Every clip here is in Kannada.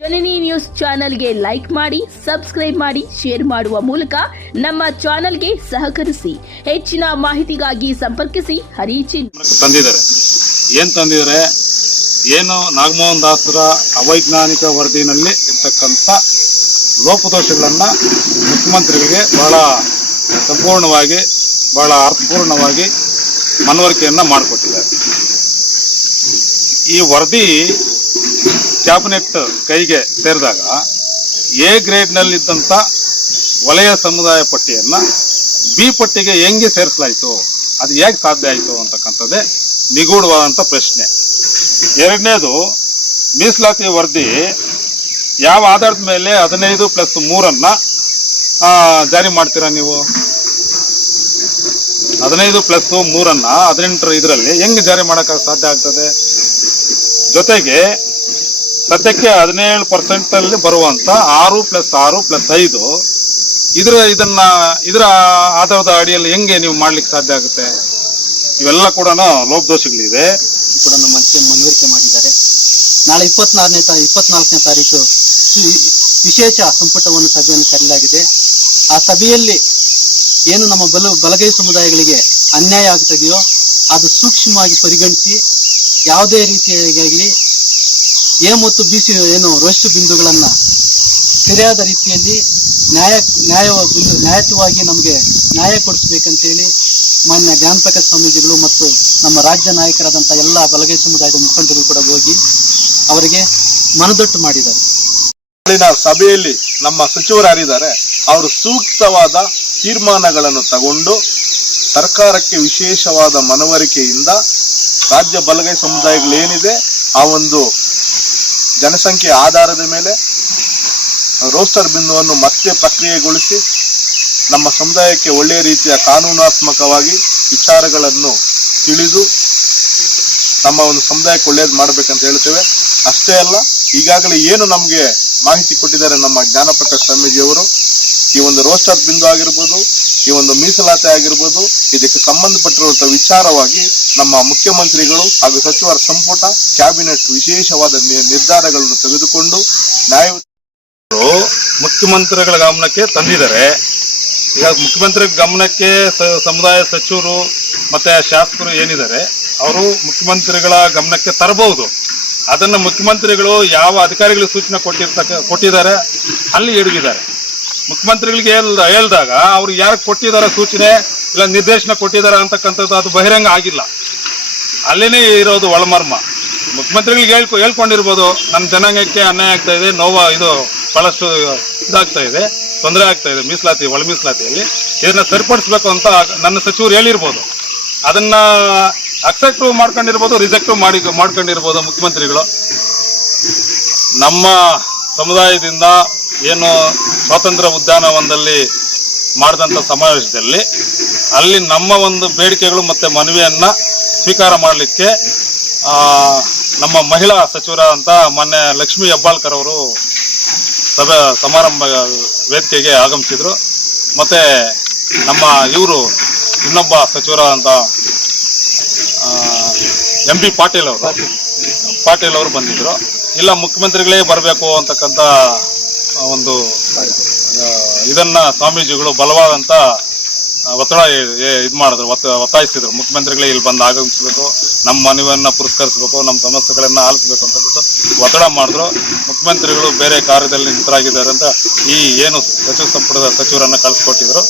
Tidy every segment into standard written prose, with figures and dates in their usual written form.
ಜನನಿ ನ್ಯೂಸ್ ಚಾನೆಲ್ಗೆ ಲೈಕ್ ಮಾಡಿ, ಸಬ್ಸ್ಕ್ರೈಬ್ ಮಾಡಿ, ಶೇರ್ ಮಾಡುವ ಮೂಲಕ ನಮ್ಮ ಚಾನೆಲ್ಗೆ ಸಹಕರಿಸಿ. ಹೆಚ್ಚಿನ ಮಾಹಿತಿಗಾಗಿ ಸಂಪರ್ಕಿಸಿ ಹರಿಚಿನ್. ತಂದಿದ್ದಾರೆ ಏನು ನಾಗಮೋಹನ್ ದಾಸರ ಅವೈಜ್ಞಾನಿಕ ವರದಿನಲ್ಲಿ ಇರ್ತಕ್ಕಂಥ ಲೋಪದೋಷಗಳನ್ನು ಮುಖ್ಯಮಂತ್ರಿಗಳಿಗೆ ಬಹಳ ಸಂಪೂರ್ಣವಾಗಿ ಬಹಳ ಅರ್ಥಪೂರ್ಣವಾಗಿ ಮನವರಿಕೆಯನ್ನು ಮಾಡಿಕೊಟ್ಟಿದ್ದಾರೆ. ಈ ವರದಿ ಕ್ಯಾಬಿನೆಟ್ ಕೈಗೆ ಸೇರಿದಾಗ ಎ ಗ್ರೇಡ್ನಲ್ಲಿದ್ದಂಥ ವಲಯ ಸಮುದಾಯ ಪಟ್ಟಿಯನ್ನು ಬಿ ಪಟ್ಟಿಗೆ ಹೆಂಗೆ ಸೇರಿಸಲಾಯಿತು, ಅದು ಹೇಗೆ ಸಾಧ್ಯ ಆಯಿತು ಅಂತಕ್ಕಂಥದ್ದೇ ನಿಗೂಢವಾದಂಥ ಪ್ರಶ್ನೆ. ಎರಡನೇದು, ಮೀಸಲಾತಿ ವರದಿ ಯಾವ ಆಧಾರದ ಮೇಲೆ 15+3 ಜಾರಿ ಮಾಡ್ತೀರಾ ನೀವು? 15+3 18 ಇದರಲ್ಲಿ ಹೆಂಗೆ ಜಾರಿ ಮಾಡೋಕ್ಕೆ ಸಾಧ್ಯ ಆಗ್ತದೆ? ಜೊತೆಗೆ ಸದ್ಯಕ್ಕೆ 17% ಬರುವಂತ 6+6+5 ಇದರ ಆಧಾರದ ಅಡಿಯಲ್ಲಿ ಹೆಂಗೆ ನೀವು ಮಾಡ್ಲಿಕ್ಕೆ ಸಾಧ್ಯ ಆಗುತ್ತೆ? ಇವೆಲ್ಲ ಕೂಡ ಲೋಪದೋಷಗಳಿದೆ. ಕೂಡ ಮಂತ್ರಿ ಮನವರಿಕೆ ಮಾಡಿದ್ದಾರೆ. ನಾಳೆ 24ನೇ ತಾರೀಕು ವಿಶೇಷ ಸಂಪುಟವನ್ನು ಸಭೆಯನ್ನು ಕರೆಯಲಾಗಿದೆ. ಆ ಸಭೆಯಲ್ಲಿ ಏನು ನಮ್ಮ ಬಲಗೈ ಸಮುದಾಯಗಳಿಗೆ ಅನ್ಯಾಯ ಆಗ್ತದೆಯೋ ಅದು ಸೂಕ್ಷ್ಮವಾಗಿ ಪರಿಗಣಿಸಿ ಯಾವುದೇ ರೀತಿಯಾಗಲಿ ಎ ಮತ್ತು ಬಿ ಸಿ ಏನು ರೋಷ್ಟು ಬಿಂದುಗಳನ್ನು ಸರಿಯಾದ ರೀತಿಯಲ್ಲಿ ನ್ಯಾಯಯುತವಾಗಿ ನಮಗೆ ನ್ಯಾಯ ಕೊಡಿಸಬೇಕಂತೇಳಿ ಮಾನ್ಯ ಜ್ಞಾನಪ್ರಕಾಶ ಸ್ವಾಮೀಜಿಗಳು ಮತ್ತು ನಮ್ಮ ರಾಜ್ಯ ನಾಯಕರಾದಂಥ ಎಲ್ಲ ಬಲಗೈ ಸಮುದಾಯದ ಮುಖಂಡರು ಕೂಡ ಹೋಗಿ ಅವರಿಗೆ ಮನದಟ್ಟು ಮಾಡಿದ್ದಾರೆ. ಸಭೆಯಲ್ಲಿ ನಮ್ಮ ಸಚಿವರು ಯಾರಿದ್ದಾರೆ ಅವರು ಸೂಕ್ತವಾದ ತೀರ್ಮಾನಗಳನ್ನು ತಗೊಂಡು ಸರ್ಕಾರಕ್ಕೆ ವಿಶೇಷವಾದ ಮನವರಿಕೆಯಿಂದ ರಾಜ್ಯ ಬಲಗೈ ಸಮುದಾಯಗಳೇನಿದೆ ಆ ಒಂದು ಜನಸಂಖ್ಯೆ ಆಧಾರದ ಮೇಲೆ ರೋಸ್ಟರ್ ಬಿಂದುವನ್ನು ಮತ್ತೆ ಪ್ರಕ್ರಿಯೆಗೊಳಿಸಿ ನಮ್ಮ ಸಮುದಾಯಕ್ಕೆ ಒಳ್ಳೆಯ ರೀತಿಯ ಕಾನೂನಾತ್ಮಕವಾಗಿ ವಿಚಾರಗಳನ್ನು ತಿಳಿದು ನಮ್ಮ ಒಂದು ಸಮುದಾಯಕ್ಕೆ ಒಳ್ಳೆಯದು ಮಾಡಬೇಕಂತ ಹೇಳ್ತೇವೆ. ಅಷ್ಟೇ ಅಲ್ಲ, ಈಗಾಗಲೇ ಏನು ನಮಗೆ ಮಾಹಿತಿ ಕೊಟ್ಟಿದ್ದಾರೆ ನಮ್ಮ ಜ್ಞಾನಪ್ರಕಾಶ್ ಸ್ವಾಮೀಜಿಯವರು, ಈ ಒಂದು ರೋಸ್ಟರ್ ಬಿಂದು ಆಗಿರ್ಬೋದು, ಈ ಒಂದು ಮೀಸಲಾತಿ ಆಗಿರ್ಬೋದು, ಇದಕ್ಕೆ ಸಂಬಂಧಪಟ್ಟಿರುವಂತಹ ವಿಚಾರವಾಗಿ ನಮ್ಮ ಮುಖ್ಯಮಂತ್ರಿಗಳು ಹಾಗೂ ಸಚಿವರ ಸಂಪುಟ ಕ್ಯಾಬಿನೆಟ್ ವಿಶೇಷವಾದ ನಿರ್ಧಾರಗಳನ್ನು ತೆಗೆದುಕೊಂಡು ಮುಖ್ಯಮಂತ್ರಿಗಳ ಗಮನಕ್ಕೆ ತಂದಿದ್ದಾರೆ. ಈಗ ಮುಖ್ಯಮಂತ್ರಿ ಗಮನಕ್ಕೆ ಸಮುದಾಯ ಸಚಿವರು ಮತ್ತೆ ಶಾಸಕರು ಏನಿದ್ದಾರೆ ಅವರು ಮುಖ್ಯಮಂತ್ರಿಗಳ ಗಮನಕ್ಕೆ ತರಬಹುದು. ಅದನ್ನು ಮುಖ್ಯಮಂತ್ರಿಗಳು ಯಾವ ಅಧಿಕಾರಿಗಳಿಗೆ ಸೂಚನೆ ಕೊಟ್ಟಿದ್ದಾರೆ ಅಲ್ಲಿ ಹಿಡಿದಿದ್ದಾರೆ. ಮುಖ್ಯಮಂತ್ರಿಗಳಿಗೆ ಹೇಳ್ದಾಗ ಅವ್ರು ಯಾರು ಕೊಟ್ಟಿದ್ದಾರೆ ಸೂಚನೆ ಇಲ್ಲ ನಿರ್ದೇಶನ ಕೊಟ್ಟಿದ್ದಾರೆ ಅಂತಕ್ಕಂಥದ್ದು ಅದು ಬಹಿರಂಗ ಆಗಿಲ್ಲ. ಅಲ್ಲಿನೇ ಇರೋದು ಒಳಮರ್ಮ. ಮುಖ್ಯಮಂತ್ರಿಗಳಿಗೆ ಹೇಳ್ಕೊಂಡಿರ್ಬೋದು, ನನ್ನ ಜನಾಂಗಕ್ಕೆ ಅನ್ಯಾಯ ಆಗ್ತಾ ಇದೆ, ಇದು ಬಹಳಷ್ಟು ಇದಾಗ್ತಾ ಇದೆ, ತೊಂದರೆ ಆಗ್ತಾ ಇದೆ ಒಳ ಮೀಸಲಾತಿಯಲ್ಲಿ, ಇದನ್ನ ಸರಿಪಡಿಸ್ಬೇಕು ಅಂತ ನನ್ನ ಸಚಿವರು ಹೇಳಿರ್ಬೋದು. ಅದನ್ನ ಅಕ್ಸೆಪ್ಟ್ ಮಾಡ್ಕೊಂಡಿರ್ಬೋದು, ರಿಜೆಕ್ಟ್ ಮಾಡ್ಕೊಂಡಿರ್ಬೋದು ಮುಖ್ಯಮಂತ್ರಿಗಳು. ನಮ್ಮ ಸಮುದಾಯದಿಂದ ಏನು ಸ್ವಾತಂತ್ರ್ಯ ಉದ್ಯಾನವನದಲ್ಲಿ ಮಾಡಿದಂಥ ಸಮಾವೇಶದಲ್ಲಿ ಅಲ್ಲಿ ನಮ್ಮ ಒಂದು ಬೇಡಿಕೆಗಳು ಮತ್ತು ಮನವಿಯನ್ನ ಸ್ವೀಕಾರ ಮಾಡಲಿಕ್ಕೆ ನಮ್ಮ ಮಹಿಳಾ ಸಚಿವರಾದಂಥ ಮಾನ್ಯ ಲಕ್ಷ್ಮೀ ಹೆಬ್ಬಾಳ್ಕರ್ ಅವರು ಸಮಾರಂಭ ವೇದಿಕೆಗೆ ಆಗಮಿಸಿದ್ರು. ಮತ್ತು ನಮ್ಮ ಇವರು ಇನ್ನೊಬ್ಬ ಸಚಿವರಾದಂಥ MP ಪಾಟೀಲ್ ಅವರು ಬಂದಿದ್ರು. ಇಲ್ಲ ಮುಖ್ಯಮಂತ್ರಿಗಳೇ ಬರಬೇಕು ಅಂತಕ್ಕಂಥ ಒಂದು ಇದನ್ನ ಸ್ವಾಮೀಜಿಗಳು ಬಲವಾದಂಥ ಒತ್ತಡ ಒತ್ತಾಯಿಸಿದ್ರು. ಮುಖ್ಯಮಂತ್ರಿಗಳೇ ಇಲ್ಲಿ ಬಂದು ಆಗಮಿಸಬೇಕು, ನಮ್ಮ ಮನವಿಯನ್ನು ಪುರಸ್ಕರಿಸಬೇಕು, ನಮ್ಮ ಸಮಸ್ಯೆಗಳನ್ನು ಆಲಿಸಬೇಕು ಅಂತ ಬಿಟ್ಟು ಒತ್ತಡ ಮಾಡಿದ್ರು. ಮುಖ್ಯಮಂತ್ರಿಗಳು ಬೇರೆ ಕಾರ್ಯದಲ್ಲಿ ನಿರತರಾಗಿದ್ದಾರೆ ಅಂತ ಈ ಏನು ಸಚಿವ ಸಂಪುಟದ ಸಚಿವರನ್ನು ಕಳಿಸ್ಕೊಟ್ಟಿದ್ರು.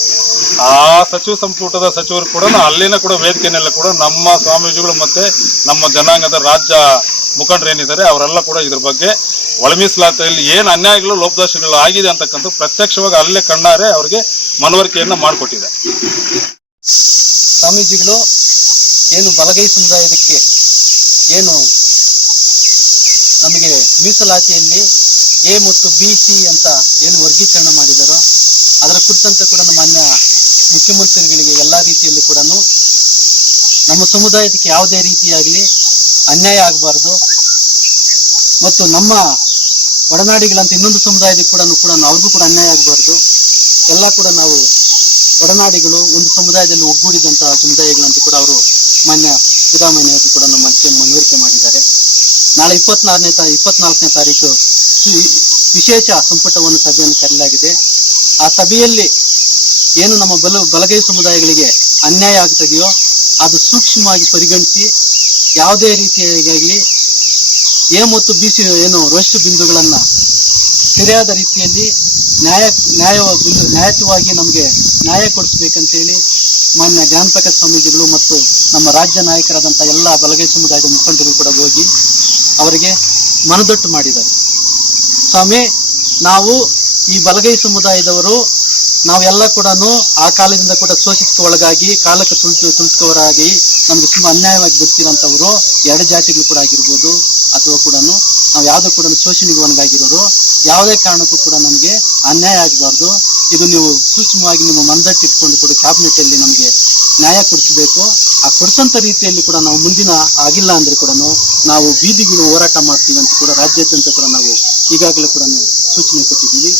ಆ ಸಚಿವ ಸಂಪುಟದ ಸಚಿವರು ಕೂಡ ಅಲ್ಲಿನ ಕೂಡ ವೇದಿಕೆಯಲ್ಲ ಕೂಡ ನಮ್ಮ ಸ್ವಾಮೀಜಿಗಳು ಮತ್ತೆ ನಮ್ಮ ಜನಾಂಗದ ರಾಜ್ಯ ಮುಖಂಡರು ಏನಿದ್ದಾರೆ ಅವರೆಲ್ಲ ಕೂಡ ಇದ್ರ ಬಗ್ಗೆ ಒಳ ಮೀಸಲಾತಿಯಲ್ಲಿ ಏನು ಅನ್ಯಾಯಗಳು ಲೋಪದೋಷಗಳು ಆಗಿದೆ ಅಂತಕ್ಕಂಥ ಪ್ರತ್ಯಕ್ಷವಾಗಿ ಅಲ್ಲೇ ಕಣ್ಣಾರೆ ಅವರಿಗೆ ಮನವರಿಕೆಯನ್ನು ಮಾಡಿಕೊಟ್ಟಿದೆ. ಸ್ವಾಮೀಜಿಗಳು ಏನು ಬಲಗೈ ಸಮುದಾಯದಕ್ಕೆ ಏನು ನಮಗೆ ಮೀಸಲಾತಿಯಲ್ಲಿ ಎ ಮತ್ತು ಬಿ ಸಿ ಅಂತ ಏನು ವರ್ಗೀಕರಣ ಮಾಡಿದಾರೋ ಅದರ ಕುರಿತಂತೆ ಕೂಡ ಮಾನ್ಯ ಮುಖ್ಯಮಂತ್ರಿಗಳಿಗೆ ಎಲ್ಲ ರೀತಿಯಲ್ಲಿ ಕೂಡ ನಮ್ಮ ಸಮುದಾಯಕ್ಕೆ ಯಾವುದೇ ರೀತಿಯಾಗಲಿ ಅನ್ಯಾಯ ಆಗಬಾರ್ದು ಮತ್ತು ನಮ್ಮ ಒಡನಾಡಿಗಳಂತ ಇನ್ನೊಂದು ಸಮುದಾಯದಕ್ಕೆ ಕೂಡ ಅವ್ರಿಗೂ ಕೂಡ ಅನ್ಯಾಯ ಆಗಬಾರ್ದು. ಎಲ್ಲ ಕೂಡ ನಾವು ಒಡನಾಡಿಗಳು ಒಂದು ಸಮುದಾಯದಲ್ಲಿ ಒಗ್ಗೂಡಿದಂತಹ ಸಮುದಾಯಗಳಂತ ಕೂಡ ಅವರು ಮಾನ್ಯ ಸಿದ್ದರಾಮಯ್ಯ ಅವರು ಕೂಡ ಮನವರಿಕೆ ಮಾಡಿದ್ದಾರೆ. ನಾಳೆ 24ನೇ ತಾರೀಕು ವಿಶೇಷ ಸಂಪುಟವನ್ನು ಸಭೆಯನ್ನು ಕರೆಯಲಾಗಿದೆ. ಆ ಸಭೆಯಲ್ಲಿ ಏನು ನಮ್ಮ ಬಲಗೈ ಸಮುದಾಯಗಳಿಗೆ ಅನ್ಯಾಯ ಆಗ್ತದೆಯೋ ಅದು ಸೂಕ್ಷ್ಮವಾಗಿ ಪರಿಗಣಿಸಿ ಯಾವುದೇ ರೀತಿಯಾಗಲಿ ಎ ಮತ್ತು ಬಿ ಸಿ ಏನು ರೋಷ್ಟು ಬಿಂದುಗಳನ್ನು ಸರಿಯಾದ ರೀತಿಯಲ್ಲಿ ನ್ಯಾಯಯುತವಾಗಿ ನಮಗೆ ನ್ಯಾಯ ಕೊಡಿಸಬೇಕಂತೇಳಿ ಮಾನ್ಯ ಜ್ಞಾನಪ್ರಕಾಶ ಸ್ವಾಮೀಜಿಗಳು ಮತ್ತು ನಮ್ಮ ರಾಜ್ಯ ನಾಯಕರಾದಂಥ ಎಲ್ಲ ಬಲಗೈ ಸಮುದಾಯದ ಮುಖಂಡರು ಕೂಡ ಹೋಗಿ ಅವರಿಗೆ ಮನದಟ್ಟು ಮಾಡಿದ್ದಾರೆ. ಸ್ವಾಮಿ, ನಾವು ಈ ಬಲಗೈ ಸಮುದಾಯದವರು ನಾವೆಲ್ಲ ಕೂಡ ಆ ಕಾಲದಿಂದ ಕೂಡ ಶೋಷಿತಕ್ಕೆ ಒಳಗಾಗಿ ಕಾಲಕ್ಕೆ ತುಳಿತುವರಾಗಿ ನಮ್ಗೆ ತುಂಬಾ ಅನ್ಯಾಯವಾಗಿ ಬದುಕಿರೋಂಥವ್ರು ಎರಡು ಜಾತಿಗಳು ಕೂಡ ಆಗಿರ್ಬೋದು ಅಥವಾ ಕೂಡ ನಾವು ಯಾವುದೂ ಕೂಡ ಶೋಷಣೆಗೆ ಒಳಗಾಗಿರೋರು ಯಾವುದೇ ಕಾರಣಕ್ಕೂ ಕೂಡ ನಮಗೆ ಅನ್ಯಾಯ ಆಗಬಾರ್ದು. ಇದು ನೀವು ಸೂಕ್ಷ್ಮವಾಗಿ ನಿಮ್ಮ ಮನದಟ್ಟಿಟ್ಕೊಂಡು ಕೂಡ ಕ್ಯಾಬಿನೆಟ್ ಅಲ್ಲಿ ನಮಗೆ ನ್ಯಾಯ ಕೊಡಿಸಬೇಕು. ಆ ಕೊಡಿಸೋಂಥ ರೀತಿಯಲ್ಲಿ ಕೂಡ ನಾವು ಮುಂದಿನ ಆಗಿಲ್ಲ ಅಂದ್ರೆ ಕೂಡ ನಾವು ಬೀದಿಗಳು ಹೋರಾಟ ಮಾಡ್ತೀವಿ ಅಂತ ಕೂಡ ರಾಜ್ಯಾದ್ಯಂತ ಕೂಡ ನಾವು ಈಗಾಗಲೇ ಕೂಡ ಸೂಚನೆ ಕೊಟ್ಟಿದ್ದೀವಿ.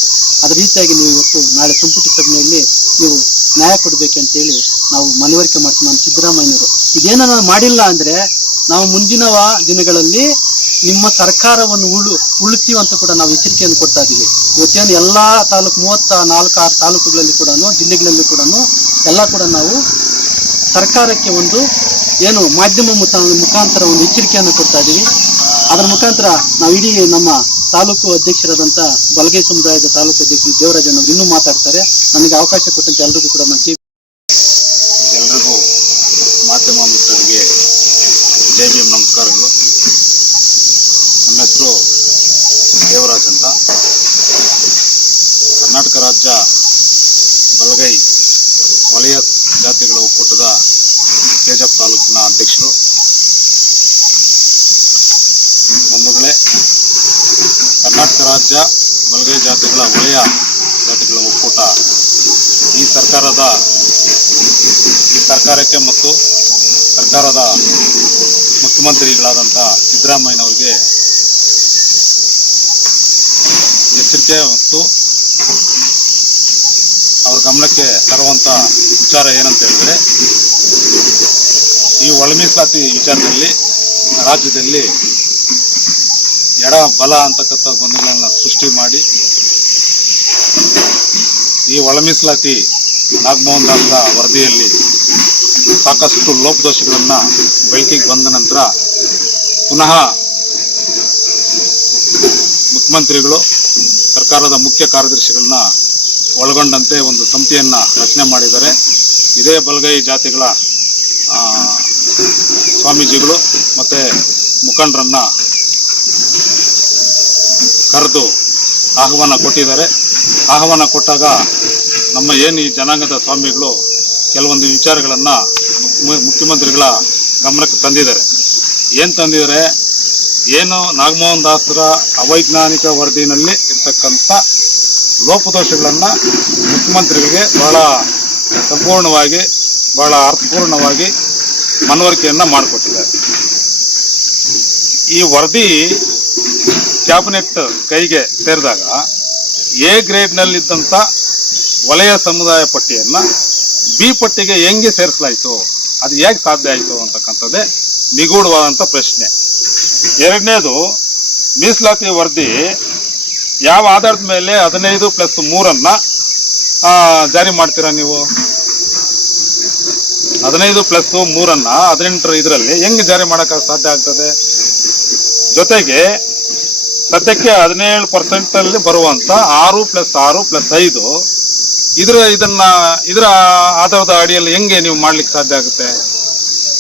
ಅದೇ ರೀತಿಯಾಗಿ ನೀವು ಇವತ್ತು ನಾಳೆ ಸಂಪುಟ ಸಭೆಯಲ್ಲಿ ನೀವು ನ್ಯಾಯ ಕೊಡಬೇಕಂತೇಳಿ ನಾವು ಮನವರಿಕೆ ಮಾಡ್ತೀವಿ. ನಮ್ಮ ಸಿದ್ದರಾಮಯ್ಯನವರು ಇದೇನ ಮಾಡಿಲ್ಲ ಅಂದ್ರೆ ನಾವು ಮುಂದಿನ ದಿನಗಳಲ್ಲಿ ನಿಮ್ಮ ಸರ್ಕಾರವನ್ನು ಉಳಿತೀವಿ ಅಂತ ಕೂಡ ನಾವು ಎಚ್ಚರಿಕೆಯನ್ನು ಕೊಡ್ತಾ ಇದ್ದೀವಿ. ಇವತ್ತೇನು ಎಲ್ಲಾ ತಾಲೂಕು 34 ತಾಲೂಕುಗಳಲ್ಲಿ ಕೂಡ ಜಿಲ್ಲೆಗಳಲ್ಲಿ ಕೂಡ ಎಲ್ಲ ಕೂಡ ನಾವು ಸರ್ಕಾರಕ್ಕೆ ಒಂದು ಏನು ಮಾಧ್ಯಮ ಮುಖಾಂತರ ಒಂದು ಎಚ್ಚರಿಕೆಯನ್ನು ಕೊಡ್ತಾ ಇದ್ದೀವಿ. ಅದರ ಮುಖಾಂತರ ನಾವು ಇಡೀ ನಮ್ಮ ತಾಲೂಕು ಅಧ್ಯಕ್ಷರಾದಂಥ ಬಲಗೈ ಸಮುದಾಯದ ತಾಲೂಕು ಅಧ್ಯಕ್ಷರು ದೇವರಾಜನ್ ಅವರು ಇನ್ನೂ ಮಾತಾಡ್ತಾರೆ. ನನಗೆ ಅವಕಾಶ ಕೊಟ್ಟಂತೆ ಎಲ್ಲರಿಗೂ ಕೂಡ ನಾನು ಎಲ್ಲರಿಗೂ ಮಾಧ್ಯಮ ಮಿತ್ರರಿಗೆ ಜೈ ಭೀಮ್ ನಮಸ್ಕಾರಗಳು. ನಮ್ಮ ಹೆಸರು ದೇವರಾಜ್ ಅಂತ, ಕರ್ನಾಟಕ ರಾಜ್ಯ ಬಲಗೈ ವಲಯ ಜಾತಿಗಳ ಒಕ್ಕೂಟದ ಕೆಜಪ್ ತಾಲೂಕಿನ ಅಧ್ಯಕ್ಷರು. ಬಂಧುಗಳೇ, ಕರ್ನಾಟಕ ರಾಜ್ಯ ಬಲಗೈ ಜಾತಿಗಳ ವಲಯ ಜಾತಿಗಳ ಒಕ್ಕೂಟ ಈ ಸರ್ಕಾರಕ್ಕೆ ಮತ್ತು ಸರ್ಕಾರದ ಮುಖ್ಯಮಂತ್ರಿಗಳಾದಂಥ ಸಿದ್ದರಾಮಯ್ಯನವರಿಗೆ ಎಚ್ಚರಿಕೆ ಮತ್ತು ಅವ್ರ ಗಮನಕ್ಕೆ ತರುವಂಥ ವಿಚಾರ ಏನಂತ ಹೇಳಿದ್ರೆ, ಈ ಒಳ ಮೀಸಲಾತಿ ವಿಚಾರದಲ್ಲಿ ರಾಜ್ಯದಲ್ಲಿ ಎಡ ಬಲ ಅಂತಕ್ಕಂಥ ಗೊಂದಲಗಳನ್ನು ಸೃಷ್ಟಿ ಮಾಡಿ ಈ ಒಳ ಮೀಸಲಾತಿ ನಾಗಮೋಹನ್ ದಾಸ್ರ ವರದಿಯಲ್ಲಿ ಸಾಕಷ್ಟು ಲೋಪದೋಷಗಳನ್ನು ಬೆಳಕಿಗೆ ಬಂದ ನಂತರ ಪುನಃ ಮುಖ್ಯಮಂತ್ರಿಗಳು ಸರ್ಕಾರದ ಮುಖ್ಯ ಕಾರ್ಯದರ್ಶಿಗಳನ್ನ ಒಳಗೊಂಡಂತೆ ಒಂದು ಸಮಿತಿಯನ್ನ ರಚನೆ ಮಾಡಿದ್ದಾರೆ. ಇದೇ ಬಲಗೈ ಜಾತಿಗಳ ಸ್ವಾಮೀಜಿಗಳು ಮತ್ತೆ ಮುಖಂಡರನ್ನ ಕರೆದು ಆಹ್ವಾನ ಕೊಟ್ಟಿದ್ದಾರೆ. ಆಹ್ವಾನ ಕೊಟ್ಟಾಗ ನಮ್ಮ ಏನು ಈ ಜನಾಂಗದ ಸ್ವಾಮಿಗಳು ಕೆಲವೊಂದು ವಿಚಾರಗಳನ್ನ ಮುಖ್ಯಮಂತ್ರಿಗಳ ಗಮನಕ್ಕೆ ತಂದಿದ್ದಾರೆ. ಏನು ನಾಗಮೋಹನ್ ದಾಸ್ರ ಅವೈಜ್ಞಾನಿಕ ವರದಿನಲ್ಲಿ ಇರ್ತಕ್ಕಂಥ ಲೋಪದೋಷಗಳನ್ನ ಮುಖ್ಯಮಂತ್ರಿಗಳಿಗೆ ಬಹಳ ಸಂಪೂರ್ಣವಾಗಿ ಬಹಳ ಅರ್ಥಪೂರ್ಣವಾಗಿ ಮನವರಿಕೆಯನ್ನ ಮಾಡಿಕೊಟ್ಟಿದ್ದಾರೆ. ಈ ವರದಿ ಕ್ಯಾಬಿನೆಟ್ ಕೈಗೆ ಸೇರಿದಾಗ ಎ ಗ್ರೇಡ್ನಲ್ಲಿದ್ದಂಥ ವಲಯ ಸಮುದಾಯ ಪಟ್ಟಿಯನ್ನ ಬಿ ಪಟ್ಟಿಗೆ ಹೆಂಗೆ ಸೇರಿಸಲಾಯಿತು, ಅದು ಹೇಗೆ ಸಾಧ್ಯ ಆಯಿತು ಅಂತಕ್ಕಂಥದ್ದೇ ನಿಗೂಢವಾದಂಥ ಪ್ರಶ್ನೆ. ಎರಡನೇದು, ಮೀಸಲಾತಿ ವರದಿ ಯಾವ ಆಧಾರದ ಮೇಲೆ 15+3 ಜಾರಿ ಮಾಡ್ತೀರಾ ನೀವು? 15+3 18 ಇದರಲ್ಲಿ ಹೆಂಗೆ ಜಾರಿ ಮಾಡಕ್ಕೆ ಸಾಧ್ಯ ಆಗ್ತದೆ? ಜೊತೆಗೆ ಸದ್ಯಕ್ಕೆ 17% ಅಲ್ಲಿ ಬರುವಂತ 6+6+5 ಇದರ ಆಧಾರದ ಅಡಿಯಲ್ಲಿ ಹೆಂಗೆ ನೀವು ಮಾಡ್ಲಿಕ್ಕೆ ಸಾಧ್ಯ ಆಗುತ್ತೆ?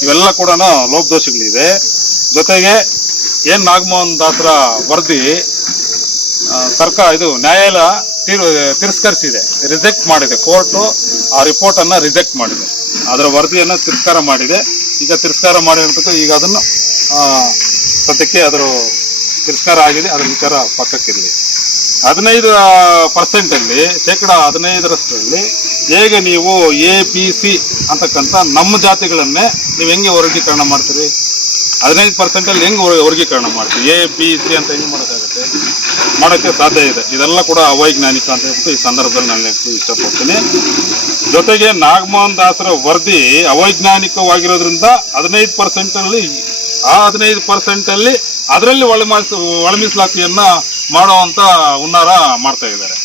ಇವೆಲ್ಲ ಕೂಡ ಲೋಪದೋಷಗಳಿದೆ. ಜೊತೆಗೆ ಏನ್ ನಾಗಮೋಹನ್ ದಾಸ್ರ ವರದಿ ನ್ಯಾಯಾಲಯ ತಿರಸ್ಕರಿಸಿದೆ, ರಿಜೆಕ್ಟ್ ಮಾಡಿದೆ. ಕೋರ್ಟ್ ಆ ರಿಪೋರ್ಟ್ ಅನ್ನ ರಿಜೆಕ್ಟ್ ಮಾಡಿದೆ, ಅದರ ವರದಿಯನ್ನ ತಿರಸ್ಕಾರ ಮಾಡಿದೆ. ಈಗ ತಿರಸ್ಕಾರ ಮಾಡಿರೋದಕ್ಕೆ ಈಗ ಅದನ್ನು ಸದ್ಯಕ್ಕೆ ಅದರ ತಿರಸ್ಕಾರ ಆಗಿದೆ. ಅದರ ವಿಚಾರ ಪಕ್ಕಕ್ಕಿರಲಿ. 15% ಅಲ್ಲಿ 15% ಹೇಗೆ ನೀವು ABC ಅಂತಕ್ಕಂಥ ನಮ್ಮ ಜಾತಿಗಳನ್ನೇ ನೀವು ಹೆಂಗೆ ವರ್ಗೀಕರಣ ಮಾಡ್ತೀರಿ? 15% ಅಲ್ಲಿ ಹೆಂಗೆ ವರ್ಗೀಕರಣ ಮಾಡ್ತೀವಿ? ABC ಅಂತ ಹೆಂಗೆ ಮಾಡೋಕ್ಕಾಗುತ್ತೆ? ಮಾಡೋಕ್ಕೆ ಸಾಧ್ಯ ಇದೆ. ಇದೆಲ್ಲ ಕೂಡ ಅವೈಜ್ಞಾನಿಕ ಅಂತ ಹೇಳ್ಬಿಟ್ಟು ಈ ಸಂದರ್ಭದಲ್ಲಿ ನಾನು ಇಷ್ಟಪಡ್ತೀನಿ. ಜೊತೆಗೆ ನಾಗಮೋಹನ್ ದಾಸ್ರ ವರದಿ ಅವೈಜ್ಞಾನಿಕವಾಗಿರೋದ್ರಿಂದ 15% ಅಲ್ಲಿ 15% ಅಲ್ಲಿ ಅದರಲ್ಲಿ ಒಳ ಮೀಸಲಾತಿಯನ್ನ ಮಾಡುವಂತ ಹುನ್ನಾರ ಮಾಡ್ತಾ ಇದ್ದಾರೆ.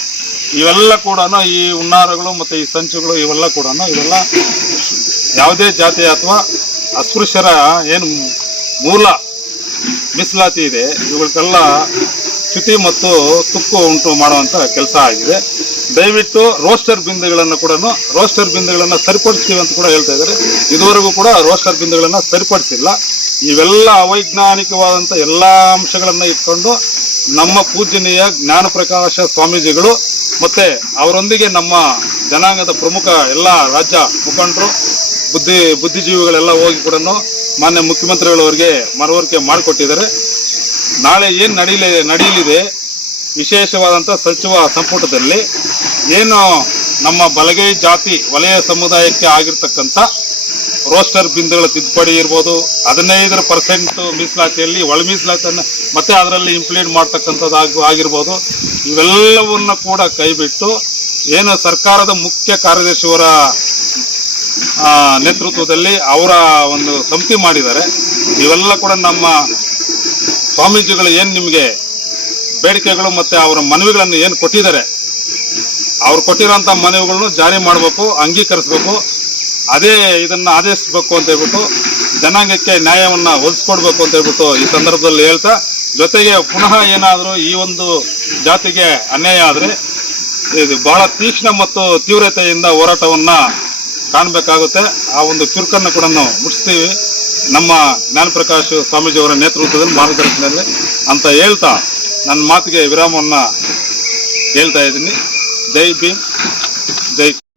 ಇವೆಲ್ಲ ಕೂಡ ಈ ಹುನ್ನಾರಗಳು ಮತ್ತೆ ಈ ಸಂಚುಗಳು ಇವೆಲ್ಲ ಯಾವುದೇ ಜಾತಿ ಅಥವಾ ಅಸ್ಪೃಶ್ಯರ ಏನು ಮೂಲ ಮೀಸಲಾತಿ ಇದೆ ಇವುಗಳಿಗೆಲ್ಲ ಚ್ಯುತಿ ಮತ್ತು ತುಕ್ಕು ಉಂಟು ಮಾಡುವಂತ ಕೆಲಸ ಆಗಿದೆ. ದಯವಿಟ್ಟು ರೋಸ್ಟರ್ ಬಿಂದುಗಳನ್ನ ಸರಿಪಡಿಸ್ತೀವಿ ಅಂತ ಕೂಡ ಹೇಳ್ತಾ ಇದ್ದಾರೆ. ಇದುವರೆಗೂ ಕೂಡ ರೋಸ್ಟರ್ ಬಿಂದುಗಳನ್ನ ಸರಿಪಡಿಸಿಲ್ಲ. ಇವೆಲ್ಲ ಅವೈಜ್ಞಾನಿಕವಾದಂತ ಎಲ್ಲಾ ಅಂಶಗಳನ್ನ ಇಟ್ಕೊಂಡು ನಮ್ಮ ಪೂಜನೀಯ ಜ್ಞಾನಪ್ರಕಾಶ ಸ್ವಾಮೀಜಿಗಳು ಮತ್ತೆ ಅವರೊಂದಿಗೆ ನಮ್ಮ ಜನಾಂಗದ ಪ್ರಮುಖ ಎಲ್ಲ ರಾಜ್ಯ ಮುಖಂಡರು ಬುದ್ಧಿಜೀವಿಗಳೆಲ್ಲ ಹೋಗಿ ಕೂಡ ಮಾನ್ಯ ಮುಖ್ಯಮಂತ್ರಿಗಳವರಿಗೆ ಮನವರಿಕೆ ಮಾಡಿಕೊಟ್ಟಿದ್ದಾರೆ. ನಾಳೆ ಏನ್ ನಡೆಯಲಿದೆ ವಿಶೇಷವಾದಂತ ಸಚಿವ ಸಂಪುಟದಲ್ಲಿ ಏನು ನಮ್ಮ ಬಲಗೈ ಜಾತಿ ವಲಯ ಸಮುದಾಯಕ್ಕೆ ಆಗಿರ್ತಕ್ಕಂಥ ರೋಸ್ಟರ್ ಬಿಂದುಗಳ ತಿದ್ದುಪಡಿ ಇರ್ಬೋದು, 15% ಮೀಸಲಾತಿಯಲ್ಲಿ ಒಳ ಮೀಸಲಾತಿಯನ್ನು ಮತ್ತೆ ಅದರಲ್ಲಿ ಇಂಪ್ಲಿಮೆಂಟ್ ಮಾಡ್ತಕ್ಕಂಥದ್ದು ಆಗಿರ್ಬೋದು, ಇವೆಲ್ಲವನ್ನ ಕೂಡ ಕೈಬಿಟ್ಟು ಏನು ಸರ್ಕಾರದ ಮುಖ್ಯ ಕಾರ್ಯದರ್ಶಿಯವರ ನೇತೃತ್ವದಲ್ಲಿ ಅವರ ಒಂದು ಸಮಿತಿ ಮಾಡಿದ್ದಾರೆ. ಇವೆಲ್ಲ ಕೂಡ ನಮ್ಮ ಸ್ವಾಮೀಜಿಗಳು ಏನು ನಿಮಗೆ ಬೇಡಿಕೆಗಳು ಮತ್ತೆ ಅವರ ಮನವಿಗಳನ್ನು ಏನು ಕೊಟ್ಟಿದ್ದಾರೆ, ಅವ್ರು ಕೊಟ್ಟಿರೋಂಥ ಮನವಿಗಳನ್ನು ಜಾರಿ ಮಾಡಬೇಕು, ಅಂಗೀಕರಿಸಬೇಕು, ಅದೇ ಇದನ್ನ ಆದೇಶಿಸಬೇಕು ಅಂತ ಹೇಳ್ಬಿಟ್ಟು ಜನಾಂಗಕ್ಕೆ ನ್ಯಾಯವನ್ನ ಒದಗಿಸ್ಕೊಡ್ಬೇಕು ಅಂತ ಹೇಳ್ಬಿಟ್ಟು ಈ ಸಂದರ್ಭದಲ್ಲಿ ಹೇಳ್ತಾ, ಜೊತೆಗೆ ಪುನಃ ಏನಾದರೂ ಈ ಒಂದು ಜಾತಿಗೆ ಅನ್ಯಾಯ ಆದರೆ ಇದು ಬಹಳ ತೀಕ್ಷ್ಣ ಮತ್ತು ತೀವ್ರತೆಯಿಂದ ಹೋರಾಟವನ್ನ ಕಾಣಬೇಕಾಗುತ್ತೆ. ಆ ಒಂದು ಚುರುಕನ್ನು ಕೂಡ ನಾವು ಮುಟ್ಟಿಸ್ತೀವಿ ನಮ್ಮ ಜ್ಞಾನಪ್ರಕಾಶ್ ಸ್ವಾಮೀಜಿಯವರ ನೇತೃತ್ವದಲ್ಲಿ ಮಾರ್ಗದರ್ಶನದಲ್ಲಿ ಅಂತ ಹೇಳ್ತಾ ನನ್ನ ಮಾತಿಗೆ ವಿರಾಮವನ್ನ ಹೇಳ್ತಾ ಇದ್ದೀನಿ. ಜೈ ಭೀಮ್.